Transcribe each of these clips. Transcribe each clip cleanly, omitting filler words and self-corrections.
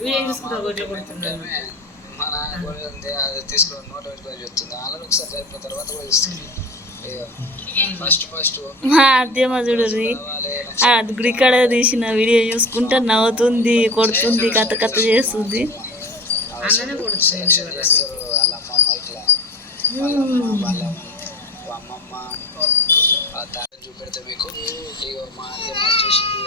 Video చూసుకుంటా గొడ్లు కొడుతున్నాను. మా నాన్న కూడా ఉంది, అది తీసుకొని నోట్లో పెట్టుకొని చెప్తుంది. ఆల్రెడీ ఒకసారి అయిపోయిన తర్వాత కూడా ఇస్తుంది. ఫస్ట్ మా అత్తమ్మ చూడరి గుడి కాడ తీసిన వీడియో చూసుకుంటా నవ్వుతుంది, కొడుతుంది, కథ కథ చేస్తుంది. అన్ననే కొడుతుంది. చేస్తారు వాళ్ళ అమ్మమ్మ ఇట్లా వాళ్ళ అమ్మమ్మ తాతని చూపెడితే మీకు ఇగో మా అత్తమ్మ వచ్చేసింది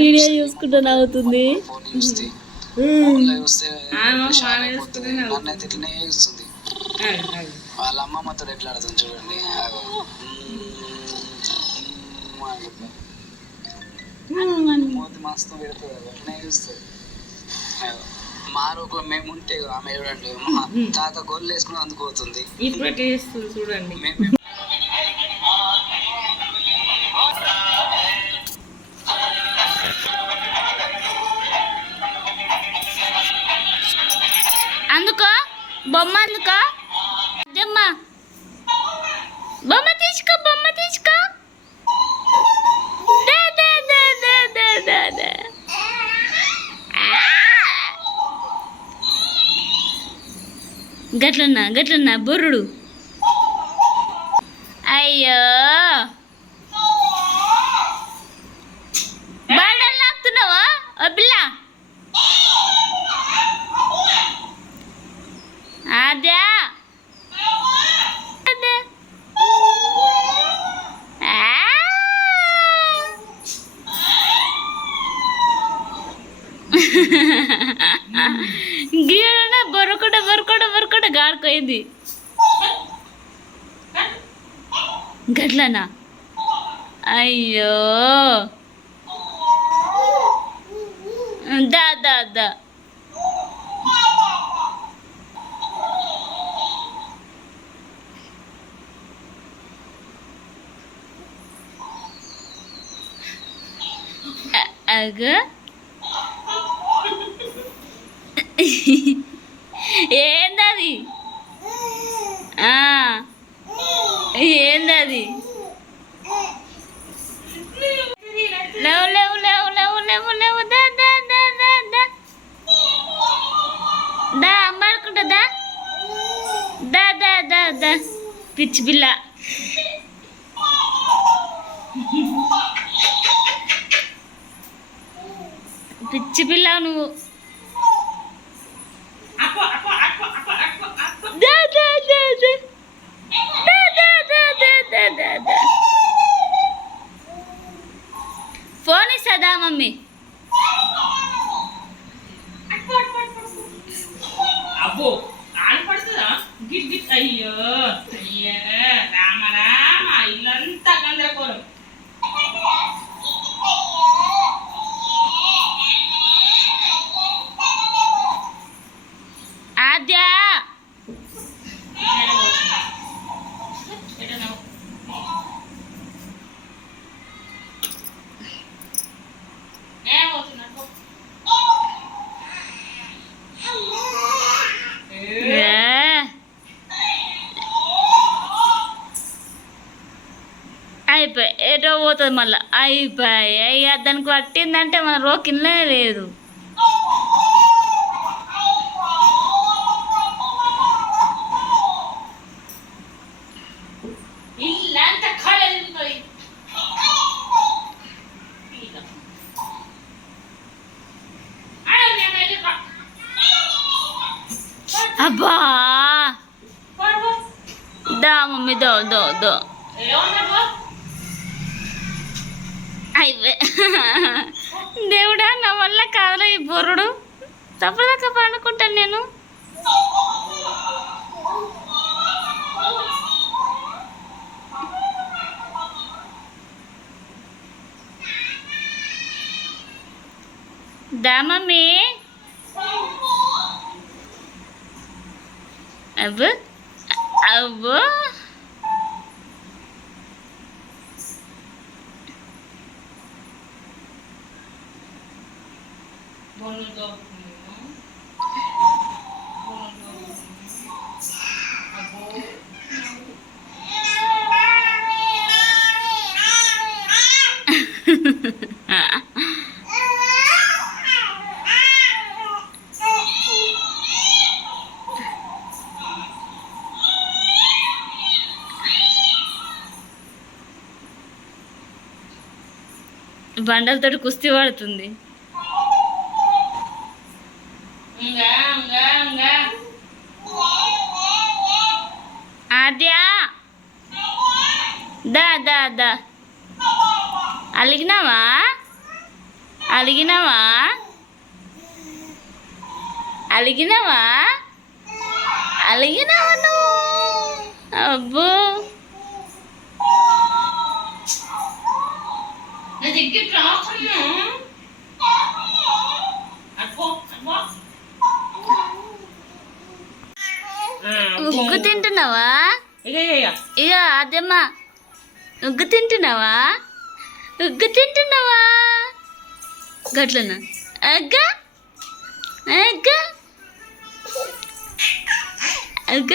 వీడియో చూసుకుంటా నవ్వుతుంది. నన్నైతే ఇట్లనే చూస్తుంది. వాళ్ళ అమ్మమ్మతో ఎట్లా ఆడుతుంది చూడండి. మూతి మస్తు పెడుతుంది, అట్లనే చూస్తుంది. మా రూపులో మేము ఉంటే ఆమె చూడండి తాత గొల్లు వేసుకుని అందుకుపోతుంది. చూడండి. అందుకో బొమ్మ, అందుకో బొమ్మ తీసుకో, బొమ్మ తీసుకో. గట్లన్నా బొర్రుడు. అయ్యో బండలు లాగుతున్నావా ఓ పిల్ల? అదే గీడ బొరకొడ గాడుకోయింది. గట్లనా? అయ్యో దా దా దా అగ ఏందది? ఏందది? లేవు లేవు లేవు లేవు లేవు లేవు దా దా దా దా దా దా అమ్మ అనుకుంటుందా? దా దా దా దా పిచ్చి పిల్ల. పిచ్చి పిల్ల నువ్వు. ఫోన్ ఇస్తుందా మమ్మీ? అబ్బో ఆడపడుతుందా? Git Git. అయ్యో అయ్యో రామ రామ, ఇల్లంతా గందరగోళం. ఆద్యా అయిపోయి ఏటో పోతుంది మళ్ళీ. అయిపోయి అయ్యా దానికి పట్టిందంటే మన రోకిన్లే లేదు. అబ్బా దా మమ్మీ దో దో దో అయిపోయి. దేవుడా నా వల్ల కాదురా ఈ బొర్రుడు. తప్పదాకా పండుకుంటాను నేను. దా మమ్మీ. అబ్బు అవ్వో బండలతోటి కుస్తీ పడుతుంది. ఆద్యా దా దా దా అలిగినావా అలిగినావా అలిగినావా అలిగినావా నువ్వు? అబ్బో ఉగ్గు తింటున్నావా? ఇక అదేమ్మా ఉగ్గు తింటున్నావా? ఉగ్గు తింటున్నావా? గట్లనా అగ్గ అగ్గ అగ్గ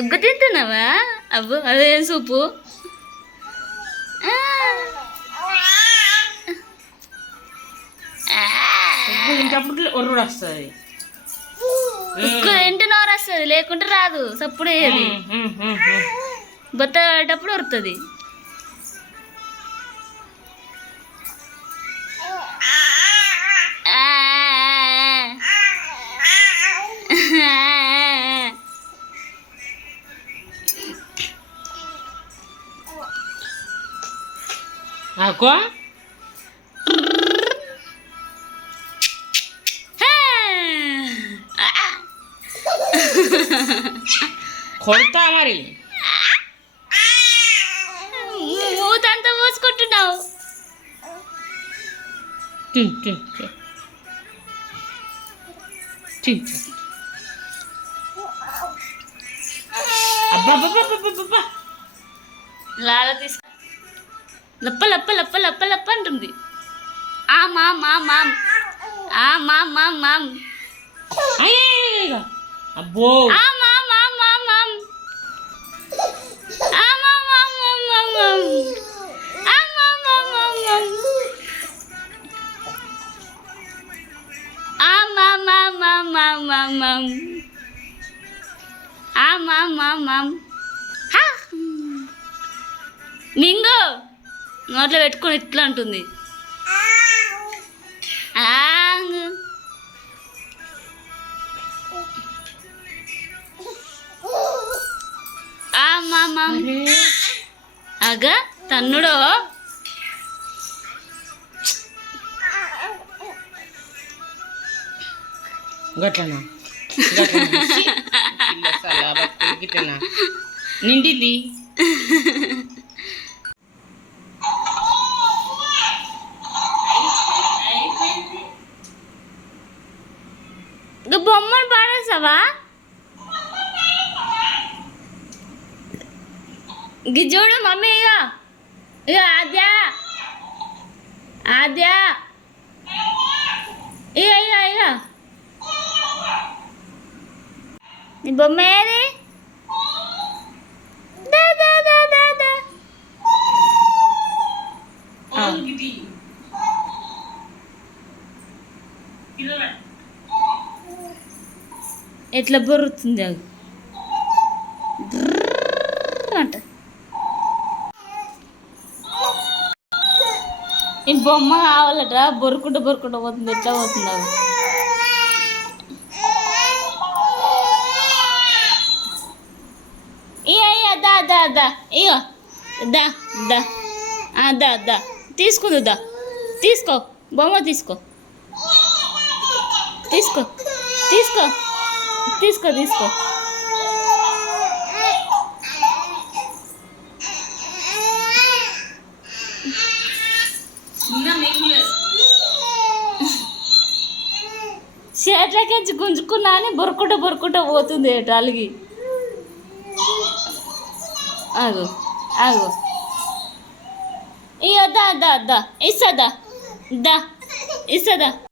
ఉగ్గు తింటున్నావా? అబ్బో అదే సూపు. ఒర్రుడు వస్తుంది, ఉగ్గు ఇంటి నోరు వస్తుంది, లేకుంటే రాదు. సప్పుడు వేయదు, బొత్త పడేటప్పుడు వరుతుంది. ఆకో కొడతా మరి మూతంతా పోసుకుంటున్నావు. అబ్బా లాల తీసు లప్ప లప్ప లప్ప లప్ప లప్ప అంటుంది. ఆ మామ్ ఆ మామ్ ఆ మామ్ మామ్ మామ్ అబ్బో ఆ మామ్ మామ్ మామ్ మామ్ ఆ మామ్ మామ్ మామ్ మామ్ మామ్ ఆ మామ్ మామ్ మామ్ మామ్ ఆ మామ్ మామ్ మామ్ మామ్ మామ్ మామ్ ఆ మామ్ మామ్ మామ్ మింగు నోట్లో పెట్టుకొని ఇట్లా అంటుంది. అగా తన్నుడో గట్లనా గిట్లనా నిండింది. బొమ్మను పాడేసావా? గిజోడు మమ్మీ ఇక ఇక ఆద్యా ఆద్యా ఇక ఇక ఇక నీ బొమ్మ ఏది? దా దా దా దా దా ఎట్లా బొరుతుంది అది అంట. ఈ బొమ్మ కావాలట, బొరుకుంటూ బొరుకుంటూ పోతుంది. ఎట్లా పోతుంది అది? ఇక దా దా దా ఇక దా దా దా దా తీసుకుందు దా తీసుకో బొమ్మ తీసుకో తీసుకో తీసుకో తీసుకో తీసుకో చెట్లకించి గుంజుకున్నా అని బొరుకుంట పోతుంది ఏటో అలిగి. ఆగు ఆగు, ఇక దా దా దా ఇస్తా దా దా ఇస్తా దా.